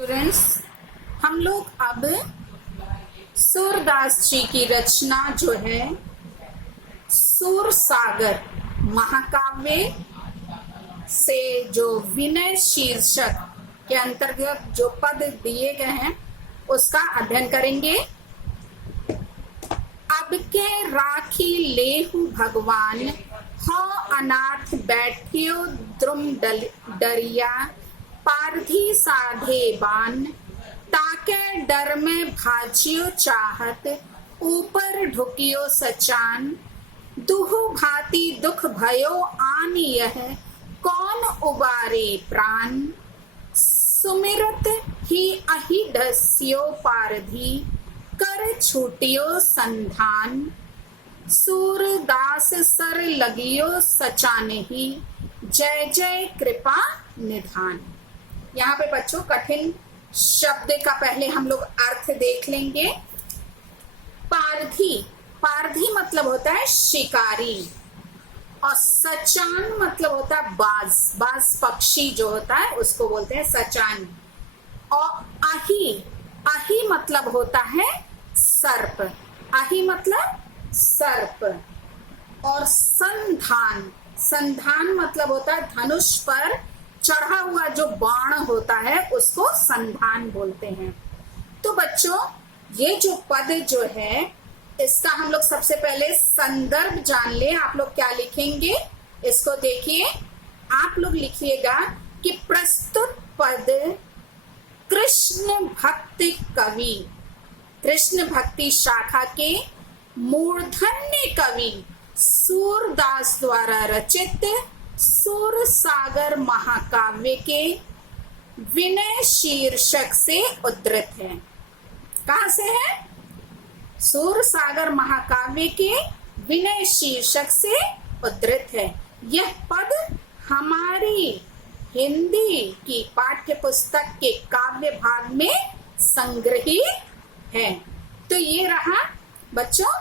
Students, हम लोग अब सूरदास जी की रचना जो है सूरसागर महाकाव्य से जो विनय शीर्षक के अंतर्गत जो पद दिए गए हैं उसका अध्ययन करेंगे। अब के राखी लेहु भगवान हो अनाथ बैठियो द्रुम डरिया पारधी साधे बान ताके डर में भाजियो चाहत ऊपर ढुकियो सचान दुहु भांति दुख भयो आन यह कौन उबारे प्राण सुमिरत ही अहि ढस्यो पारधी कर छूटियो संधान सूरदास सर लगियो सचाने ही जय जय कृपा निधान। यहाँ पे बच्चों कठिन शब्द का पहले हम लोग अर्थ देख लेंगे। पारधी, पारधी मतलब होता है शिकारी और सचान मतलब होता है बाज, बाज पक्षी जो होता है उसको बोलते हैं सचान। और आही, आही मतलब होता है सर्प, आही मतलब सर्प। और संधान, संधान मतलब होता है धनुष पर चढ़ा हुआ जो बाण होता है उसको संधान बोलते हैं। तो बच्चों ये जो पद जो है इसका हम लोग सबसे पहले संदर्भ जान ले। आप लोग क्या लिखेंगे इसको देखिए। आप लोग लिखिएगा कि प्रस्तुत पद कृष्ण भक्ति कवि, कृष्ण भक्ति शाखा के मूर्धन्य कवि सूरदास द्वारा रचित सूरसागर महाकाव्य के विनय शीर्षक से उद्धृत है। कहां से है? सूरसागर महाकाव्य के विनय शीर्षक से उद्धृत है। यह पद हमारी हिंदी की पाठ्य पुस्तक के काव्य भाग में संग्रहित है। तो ये रहा बच्चों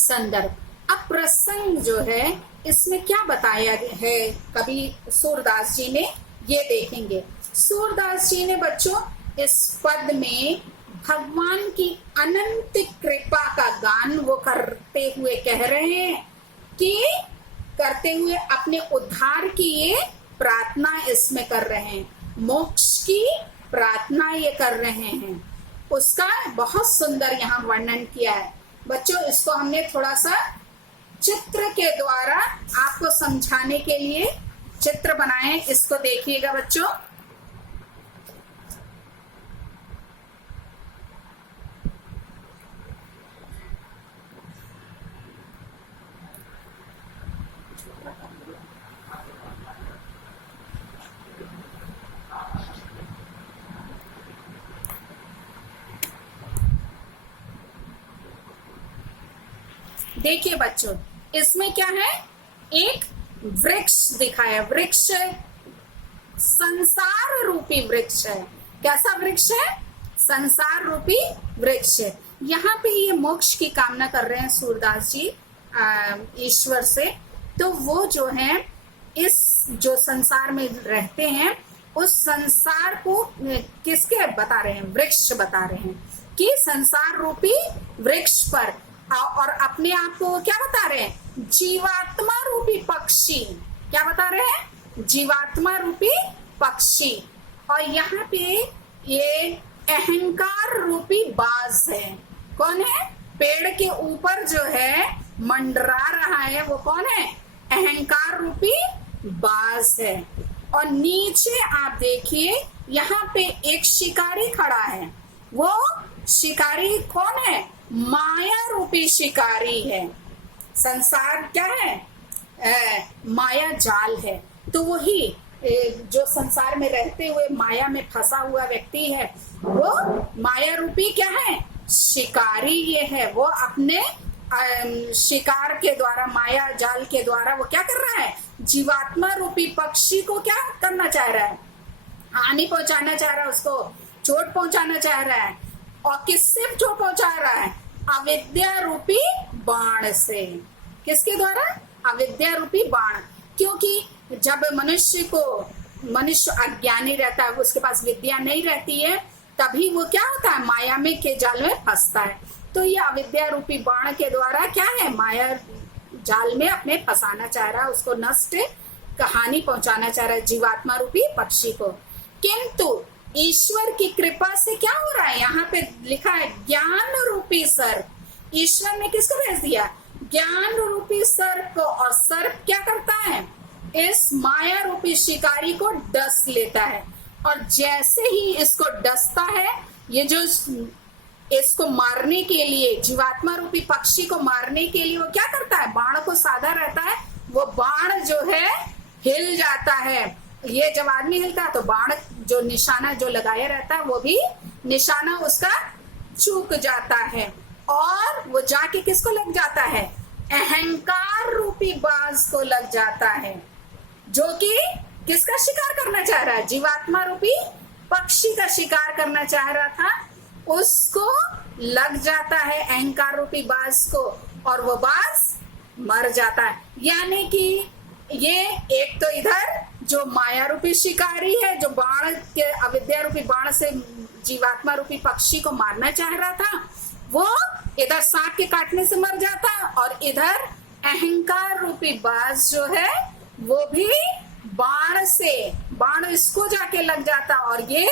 संदर्भ। अब प्रसंग जो है इसमें क्या बताया है कवि सूरदास जी ने, ये देखेंगे। सूरदास जी ने बच्चों इस पद में भगवान की अनंत कृपा का गान वो करते हुए कह रहे हैं कि करते हुए अपने उद्धार की ये प्रार्थना इसमें कर रहे हैं, मोक्ष की प्रार्थना ये कर रहे हैं। उसका बहुत सुंदर यहाँ वर्णन किया है। बच्चों इसको हमने थोड़ा सा चित्र के द्वारा आपको समझाने के लिए चित्र बनाए, इसको देखिएगा बच्चों। देखिए बच्चों इसमें क्या है, एक वृक्ष दिखाया। वृक्ष संसार रूपी वृक्ष है। कैसा वृक्ष है? संसार रूपी वृक्ष है। यहाँ पे ये मोक्ष की कामना कर रहे हैं सूरदास जी ईश्वर से। तो वो जो है इस जो संसार में रहते हैं उस संसार को किसके बता रहे हैं? वृक्ष बता रहे हैं कि संसार रूपी वृक्ष पर, और अपने आप को क्या बता रहे हैं? जीवात्मा रूपी पक्षी। क्या बता रहे हैं? जीवात्मा रूपी पक्षी। और यहाँ पे ये अहंकार रूपी बाज है। कौन है? पेड़ के ऊपर जो है मंडरा रहा है वो कौन है? अहंकार रूपी बाज है। और नीचे आप देखिए यहाँ पे एक शिकारी खड़ा है। वो शिकारी कौन है? माया रूपी शिकारी है। संसार क्या है? माया जाल है। तो वही जो संसार में रहते हुए माया में फंसा हुआ व्यक्ति है वो माया रूपी क्या है? शिकारी ये है। वो अपने शिकार के द्वारा, माया जाल के द्वारा वो क्या कर रहा है? जीवात्मा रूपी पक्षी को क्या करना चाह रहा है? हानि पहुंचाना चाह रहा है, उसको चोट पहुंचाना चाह रहा है। और किससे जो पहुंचा रहा है? अविद्या रूपी बाण से। किसके द्वारा? अविद्या रूपी बाण। क्योंकि जब मनुष्य को मनुष्य अज्ञानी रहता है, उसके पास विद्या नहीं रहती है, तभी वो क्या होता है, माया में के जाल में फंसता है। तो ये अविद्या रूपी बाण के द्वारा क्या है, माया जाल में अपने फंसाना चाह रहा है, उसको नष्ट कहानी पहुंचाना चाह रहा है जीवात्मा रूपी पक्षी को। किंतु ईश्वर की कृपा से क्या हो रहा है, यहाँ पे लिखा है ज्ञान रूपी सर्प। ईश्वर ने किसको भेज दिया, ज्ञान रूपी सर्प को, और सर्प क्या करता है, इस माया रूपी शिकारी को डस लेता है। और जैसे ही इसको डसता है, ये जो इसको मारने के लिए, जीवात्मा रूपी पक्षी को मारने के लिए वो क्या करता है, बाण को साधा रहता है, वो बाण जो है हिल जाता है। ये जब आदमी हिलता है तो बाण जो निशाना जो लगाया रहता है वो भी निशाना उसका चूक जाता है, और वो जाके किसको लग जाता है, अहंकार रूपी बाज को लग जाता है, जो कि किसका शिकार करना चाह रहा है, जीवात्मा रूपी पक्षी का शिकार करना चाह रहा था, उसको लग जाता है अहंकार रूपी बाज को, और वो बाज मर जाता है। यानी कि ये एक तो इधर जो माया रूपी शिकारी है, जो बाण के अविद्या रूपी बाण से जीवात्मा रूपी पक्षी को मारना चाह रहा था, वो इधर सांप के काटने से मर जाता, और इधर अहंकार रूपी बाज जो है वो भी बाण से, बाण इसको जाके लग जाता और ये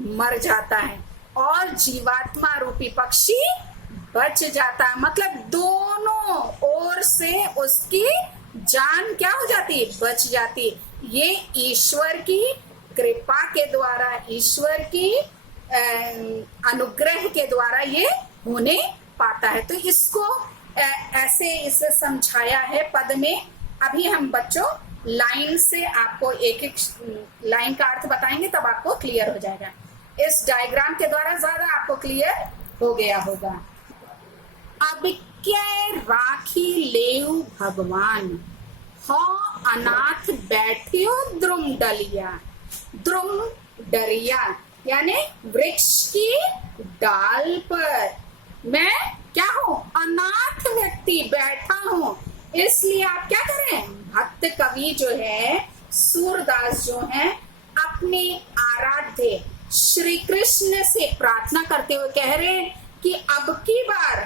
मर जाता है, और जीवात्मा रूपी पक्षी बच जाता है। मतलब दोनों ओर से उसकी जान क्या हो जाती है, बच जाती है। ये ईश्वर की कृपा के द्वारा, ईश्वर की अनुग्रह के द्वारा ये होने पाता है। तो इसको ऐसे इसे समझाया है पद में। अभी हम बच्चों लाइन से आपको एक एक लाइन का अर्थ बताएंगे, तब आपको क्लियर हो जाएगा। इस डायग्राम के द्वारा ज्यादा आपको क्लियर हो गया होगा। अब क्या राखी लेऊ भगवान, हो अनाथ बैठियो द्रुम डलिया। द्रुम डलिया यानी वृक्ष की डाल पर मैं क्या हूँ, अनाथ व्यक्ति बैठा हूँ। इसलिए आप क्या करें, भक्त कवि जो है, सूरदास जो है, अपने आराध्य श्री कृष्ण से प्रार्थना करते हुए कह रहे हैं कि अब की बार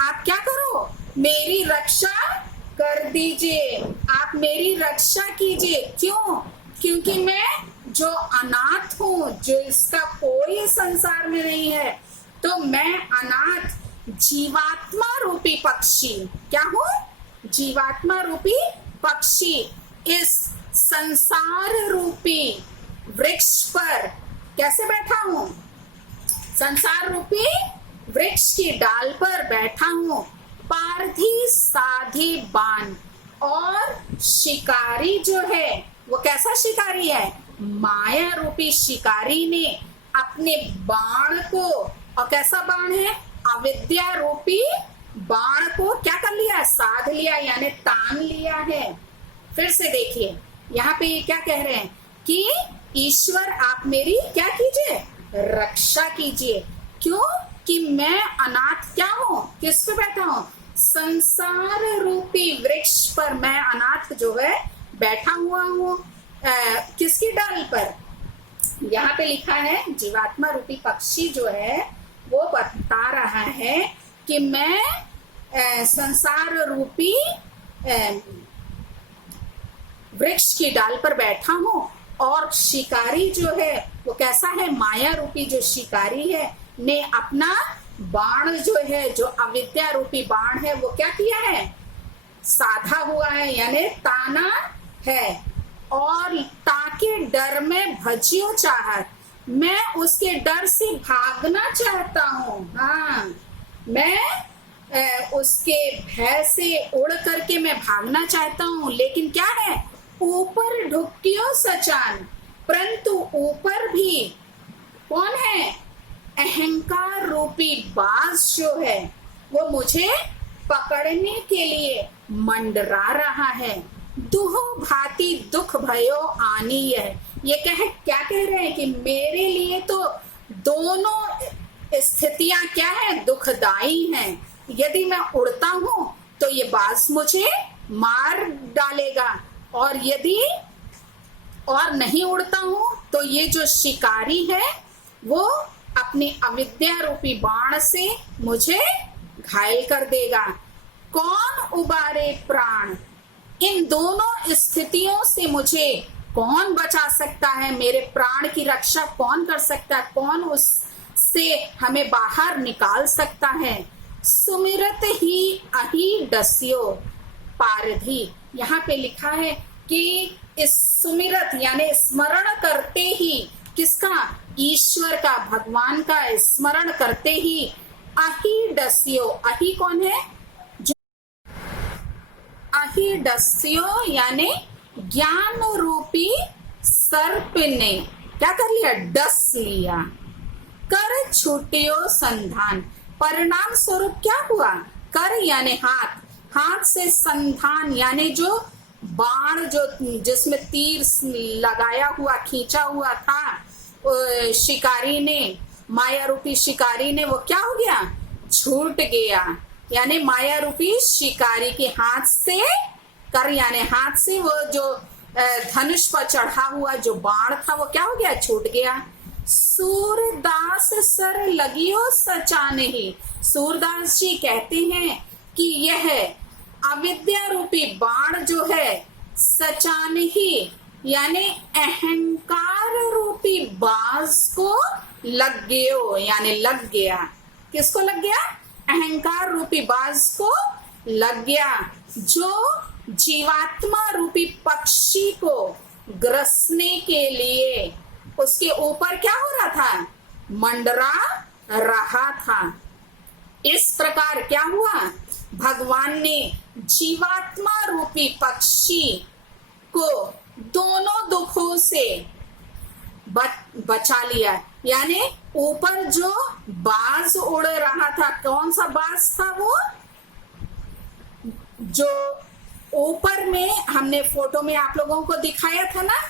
आप क्या करो, मेरी रक्षा कर दीजिए, आप मेरी रक्षा कीजिए। क्यों, क्योंकि मैं जो अनाथ हूँ, जो इसका कोई संसार में नहीं है, तो मैं अनाथ जीवात्मा रूपी पक्षी क्या हूँ, जीवात्मा रूपी पक्षी इस संसार रूपी वृक्ष पर कैसे बैठा हूँ, संसार रूपी वृक्ष की डाल पर बैठा हूँ। पारधी साधी बाण, और शिकारी जो है वो कैसा शिकारी है, माया रूपी शिकारी ने अपने बाण को, और कैसा बाण है, अविद्या रूपी बाण को क्या कर लिया, साध लिया, यानी तान लिया है। फिर से देखिए यहाँ पे ये क्या कह रहे हैं कि ईश्वर आप मेरी क्या कीजिए, रक्षा कीजिए। क्यों, कि मैं अनाथ क्या हूँ, किस पे बैठा हूँ, संसार रूपी वृक्ष पर मैं अनाथ जो है बैठा हुआ हूँ। किसकी डाल पर, यहाँ पे लिखा है जीवात्मा रूपी पक्षी जो है वो बता रहा है कि मैं संसार रूपी वृक्ष की डाल पर बैठा हूँ, और शिकारी जो है वो कैसा है, माया रूपी जो शिकारी है ने अपना बाण जो है, जो अविद्या रूपी बाण है, वो क्या किया है, साधा हुआ है, यानी ताना है। और ताकि डर में भजियो चाहत, मैं उसके डर से भागना चाहता हूँ। हाँ, मैं उसके भय से उड़ करके मैं भागना चाहता हूँ, लेकिन क्या है, ऊपर ढुकियो सचान, परंतु ऊपर भी कौन है, अहंकार रूपी बाज जो है वो मुझे पकड़ने के लिए मंडरा रहा है। दुहो भांति दुख भयो आनी है, ये क्या कह रहे हैं कि मेरे लिए तो दोनों स्थितियां क्या है, दुखदाई हैं। यदि मैं उड़ता हूं तो ये बाज मुझे मार डालेगा, और यदि और नहीं उड़ता हूं तो ये जो शिकारी है वो अपनी अविद्या रूपी बाण से मुझे घायल कर देगा। कौन उबारे प्राण, इन दोनों स्थितियों से मुझे कौन बचा सकता है, मेरे प्राण की रक्षा कौन कर सकता है, कौन उससे हमें बाहर निकाल सकता है। सुमिरत ही अहि डस्यो पारधी, यहाँ पे लिखा है कि इस सुमिरत यानी स्मरण करते ही, किसका, ईश्वर का, भगवान का स्मरण करते ही अहि डस्यो, अहि कौन है, अहि डस्यो यानी ज्ञान रूपी सर्प ने क्या कर लिया, डस लिया। कर छूटियो संधान, परिणाम स्वरूप क्या हुआ, कर यानी हाथ, हाथ से संधान यानी जो बाण जो जिसमें तीर लगाया हुआ खींचा हुआ था शिकारी ने, माया रूपी शिकारी ने, वो क्या हो गया, छूट गया। यानी माया रूपी शिकारी के हाथ से, कर यानी हाथ से वो जो धनुष पर चढ़ा हुआ जो बाण था वो क्या हो गया, छूट गया। सूरदास सर लगियो सचाने ही, सूरदास जी कहते हैं कि यह अविद्या रूपी बाण जो है सचाने ही यानी अहंकार रूपी बाज को लग गयो, यानी लग गया। किसको लग गया, अहंकार रूपी बाज को लग गया, जो जीवात्मा रूपी पक्षी को ग्रसने के लिए उसके ऊपर क्या हो रहा था, मंडरा रहा था। इस प्रकार क्या हुआ, भगवान ने जीवात्मा रूपी पक्षी को दोनों दुखों से बचा लिया। यानी ऊपर जो बाज उड़ रहा था, कौन सा बाज था वो, जो ऊपर में हमने फोटो में आप लोगों को दिखाया था ना,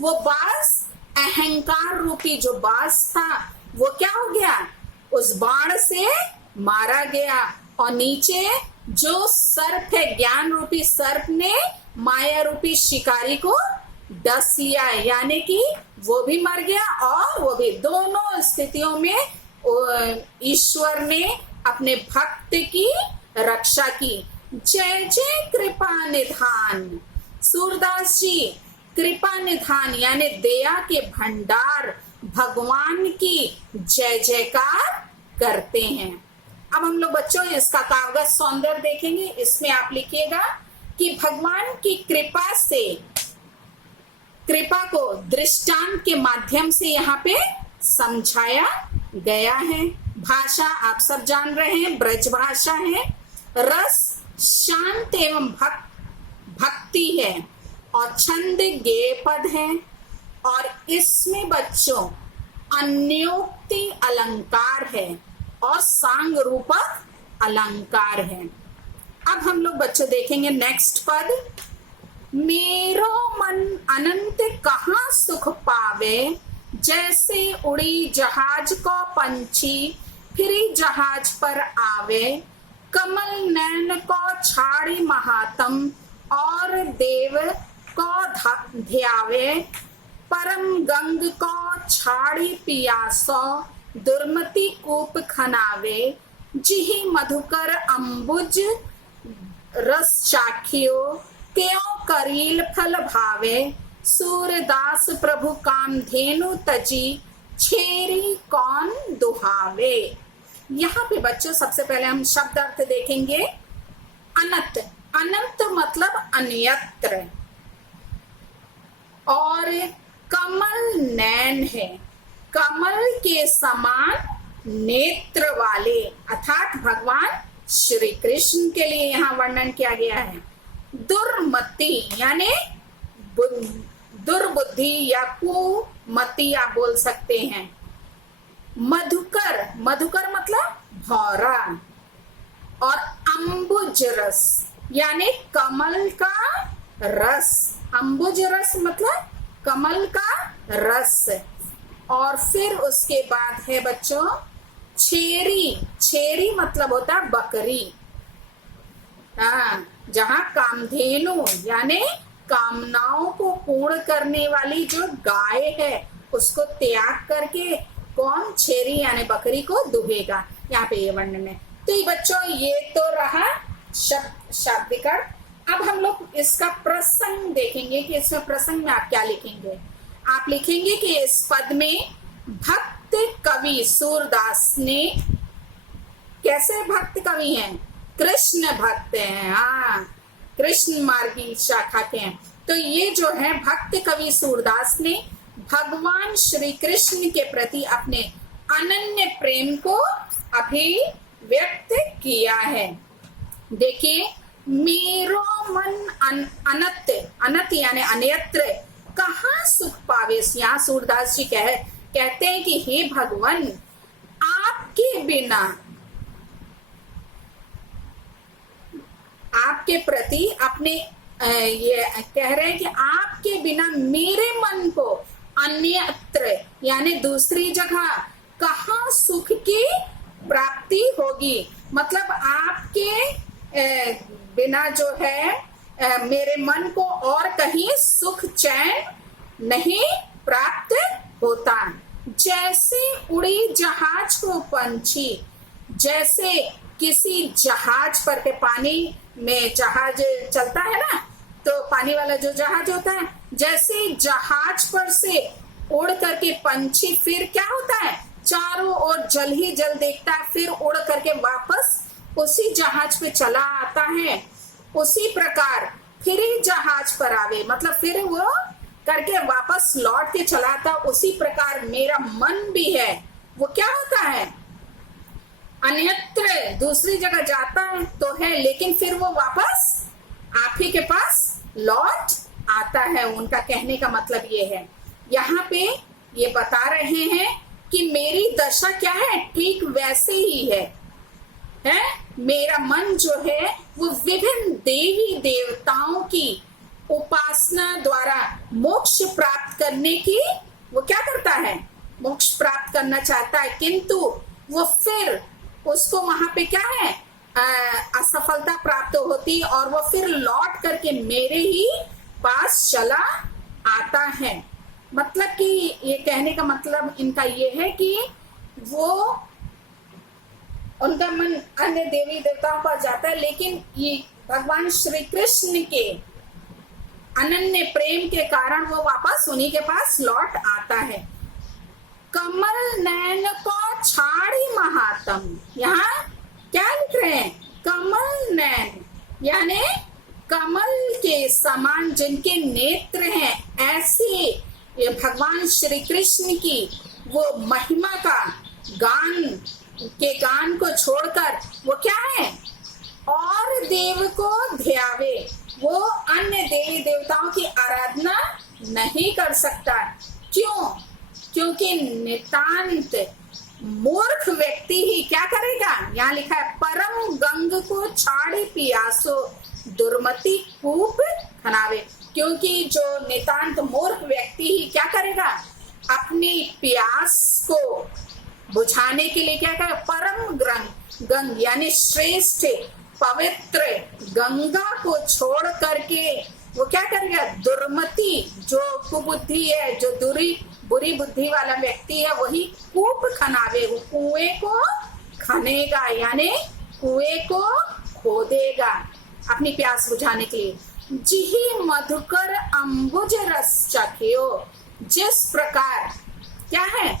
वो बाज अहंकार रूपी जो बाज था वो क्या हो गया, उस बाण से मारा गया। और नीचे जो सर्प है, ज्ञान रूपी सर्प ने माया रूपी शिकारी को डस लिया, यानी कि वो भी मर गया और वो भी, दोनों स्थितियों में ईश्वर ने अपने भक्त की रक्षा की। जय जय कृपा निधान, सूरदास जी कृपा निधान यानी दया के भंडार भगवान की जय जयकार करते हैं। अब हम लोग बच्चों इसका कागज सौंदर्य देखेंगे। इसमें आप लिखिएगा कि भगवान की कृपा से, कृपा को दृष्टांत के माध्यम से यहाँ पे समझाया गया है। भाषा आप सब जान रहे हैं, ब्रज भाषा है। रस शांत एवं भक्ति है और छंद गेय पद है। और इसमें बच्चों अन्योक्ति अलंकार है और सांग रूपक अलंकार है। अब हम लोग बच्चों देखेंगे नेक्स्ट पद। मेरो मन अनंत कहाँ सुख पावे, जैसे उड़ी जहाज को पंछी फिरी जहाज पर आवे। कमल नैन को छाड़ी महात्म और देव को ध्यावे। परम गंग को छाड़ी पियासो दुर्मति कूप खनावे। जिहि मधुकर अम्बुज रस चाखियो क्यों करील फल भावे। सूरदास प्रभु कामधेनु तजी छेरी कौन दुहावे। यहाँ पे बच्चों सबसे पहले हम शब्द अर्थ देखेंगे। अनंत, अनंत मतलब अन्यत्र, और कमल नैन है, कमल के समान नेत्र वाले, अर्थात भगवान श्री कृष्ण के लिए यहाँ वर्णन किया गया है। दुर्मति यानी दुर्बुद्धि या कुमति आप बोल सकते हैं। मधुकर, मधुकर मतलब भौरा। और अम्बुज रस यानी कमल का रस, अम्बुज रस मतलब कमल का रस। और फिर उसके बाद है बच्चों छेरी, छेरी मतलब होता है बकरी। हाँ, जहाँ कामधेनु यानी कामनाओं को पूर्ण करने वाली जो गाय है उसको त्याग करके कौन छेरी यानी बकरी को दुहेगा। यहाँ पे ये वर्णन है। तो ये बच्चों ये तो रहा शाब्दिक अर्थ। अब हम लोग इसका प्रसंग देखेंगे कि इसमें प्रसंग में आप क्या लिखेंगे। आप लिखेंगे कि इस पद में भक्त कवि सूरदास ने, कैसे भक्त कवि हैं, कृष्ण भक्त हैं, हाँ कृष्ण मार्गी शाखा के हैं। तो ये जो है भक्त कवि सूरदास ने भगवान श्री कृष्ण के प्रति अपने अनन्य प्रेम को अभिव्यक्त किया है। देखिए, मेरो मन अनत यानी अन्यत्र कहाँ सुख पावे। यहाँ सूरदास जी कहते हैं कि हे भगवान, आपके बिना, आपके प्रति अपने ये कह रहे हैं कि आपके बिना मेरे मन को अन्यत्र यानी दूसरी जगह कहाँ सुख की प्राप्ति होगी। मतलब आपके बिना जो है मेरे मन को और कहीं सुख चैन नहीं प्राप्त होता। जैसे उड़ी जहाज को पंछी, जैसे किसी जहाज पर के पानी में जहाज चलता है ना, तो पानी वाला जो जहाज होता है, जैसे जहाज पर से उड़ करके पंछी फिर क्या होता है, चारों ओर जल ही जल देखता है, फिर उड़ करके वापस उसी जहाज पे चला आता है। उसी प्रकार फिर ही जहाज पर आवे, मतलब फिर वो करके वापस लौट के चलाता। उसी प्रकार मेरा मन भी है, वो क्या होता है, अन्यत्र दूसरी जगह जाता है तो है, लेकिन फिर वो वापस आप ही के पास लौट आता है। उनका कहने का मतलब ये है, यहाँ पे ये बता रहे हैं कि मेरी दशा क्या है, ठीक वैसे ही है। मेरा मन जो है वो विभिन्न देवी देवताओं की उपासना द्वारा मोक्ष प्राप्त करने की, वो क्या करता है, मोक्ष प्राप्त करना चाहता है, किंतु वो फिर उसको वहां पे क्या है, असफलता प्राप्त होती और वो फिर लौट करके मेरे ही पास चला आता है। मतलब कि ये कहने का मतलब इनका ये है कि वो उनका मन अन्य देवी देवताओं पर जाता है, लेकिन ये भगवान श्री कृष्ण के अनन्य प्रेम के कारण वो वापस उन्हीं के पास लौट आता है। कमल नैन को छाड़ी महात्म, यहाँ क्या लिख रहे हैं, कमल नैन यानी कमल के समान जिनके नेत्र हैं, ऐसे भगवान श्री कृष्ण की वो महिमा का गान को छोड़कर वो क्या है, और देव को ध्यावे, वो अन्य देवी देवताओं की आराधना नहीं कर सकता। क्यों? क्योंकि नितांत मूर्ख व्यक्ति ही क्या करेगा, यहाँ लिखा है परम गंग को छाड़ी पियासो दुर्मति कूप खनावे। क्योंकि जो नितांत मूर्ख व्यक्ति ही क्या करेगा, अपनी प्यास को बुझाने के लिए क्या करे, परम गंग यानी श्रेष्ठ पवित्र गंगा को छोड़ करके वो क्या करेगा, दुर्मति जो कुबुद्धि है, जो बुरी बुद्धि वाला व्यक्ति है, वही कूप खनावे, वो कुएं को खनेगा यानी कुएं को खोदेगा अपनी प्यास बुझाने के लिए। जिही मधुकर अम्बुज रस चखियो, जिस प्रकार क्या है,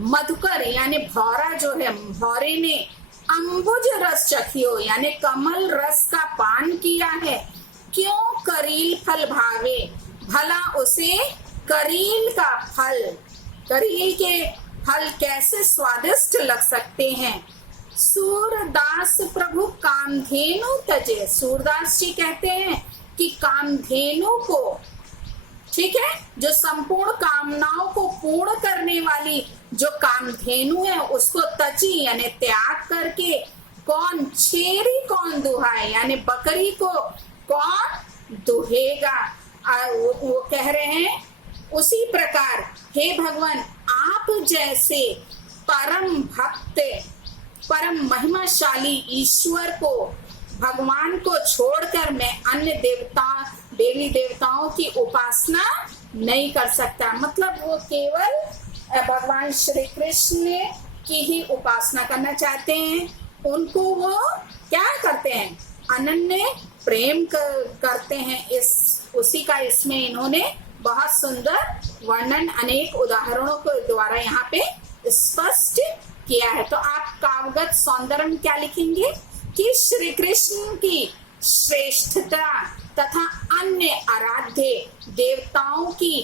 मधुकर यानी भौरा जो है, भौरे ने अम्बुज रस चखियो यानी कमल रस का पान किया है। क्यों करील फल भावे, भला उसे करील का फल, करील के फल कैसे स्वादिष्ट लग सकते हैं। सूरदास प्रभु कामधेनु तजे, सूरदास जी कहते हैं कि कामधेनु को, ठीक है, जो संपूर्ण कामनाओं को पूर्ण करने वाली जो कामधेनु है उसको तजी यानी त्याग करके कौन, छेरी कौन दुहाए यानी बकरी को कौन दुहेगा। वो कह रहे हैं उसी प्रकार हे भगवान, आप जैसे परम भक्त, परम महिमाशाली ईश्वर को, भगवान को छोड़कर मैं अन्य देवी देवताओं की उपासना नहीं कर सकता। मतलब वो केवल भगवान श्री कृष्ण की ही उपासना करना चाहते हैं। उनको वो क्या करते हैं, अनन्य प्रेम करते हैं। उसी का इसमें इन्होंने बहुत सुंदर वर्णन अनेक उदाहरणों के द्वारा यहाँ पे स्पष्ट किया है। तो आप काव्यगत सौंदर्य में क्या लिखेंगे कि श्री कृष्ण की श्रेष्ठता तथा अन्य आराध्य देवताओं की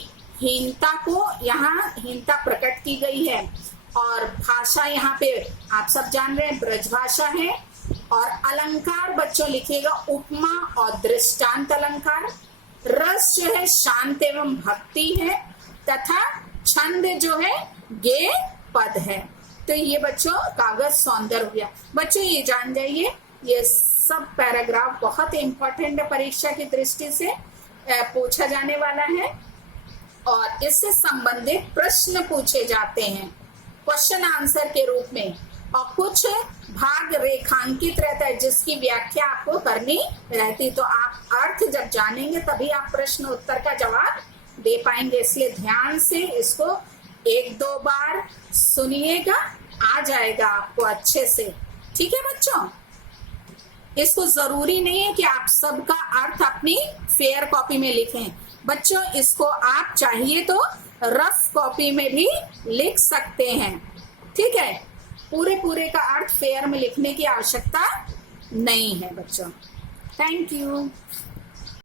हीनता को यहाँ हीनता प्रकट की गई है। और भाषा यहाँ पे आप सब जान रहे हैं ब्रज भाषा है। और अलंकार बच्चों लिखिएगा उपमा और दृष्टांत अलंकार। रस जो है शांत एवं भक्ति है तथा छंद जो है गे पद है। तो ये बच्चों कागज सौंदर्य हो गया। बच्चों ये जान जाइए ये सब पैराग्राफ बहुत इंपॉर्टेंट है, परीक्षा की दृष्टि से पूछा जाने वाला है और इससे संबंधित प्रश्न पूछे जाते हैं क्वेश्चन आंसर के रूप में। और कुछ भाग रेखांकित रहता है जिसकी व्याख्या आपको करनी रहती। तो आप अर्थ जब जानेंगे तभी आप प्रश्न उत्तर का जवाब दे पाएंगे। इसलिए ध्यान से इसको 1-2 बार सुनिएगा, आ जाएगा आपको अच्छे से। ठीक है बच्चों, इसको जरूरी नहीं है कि आप सबका अर्थ अपनी फेयर कॉपी में लिखें। बच्चों इसको आप चाहिए तो रफ कॉपी में भी लिख सकते हैं। ठीक है, पूरे का अर्थ फेयर में लिखने की आवश्यकता नहीं है बच्चों। Thank you.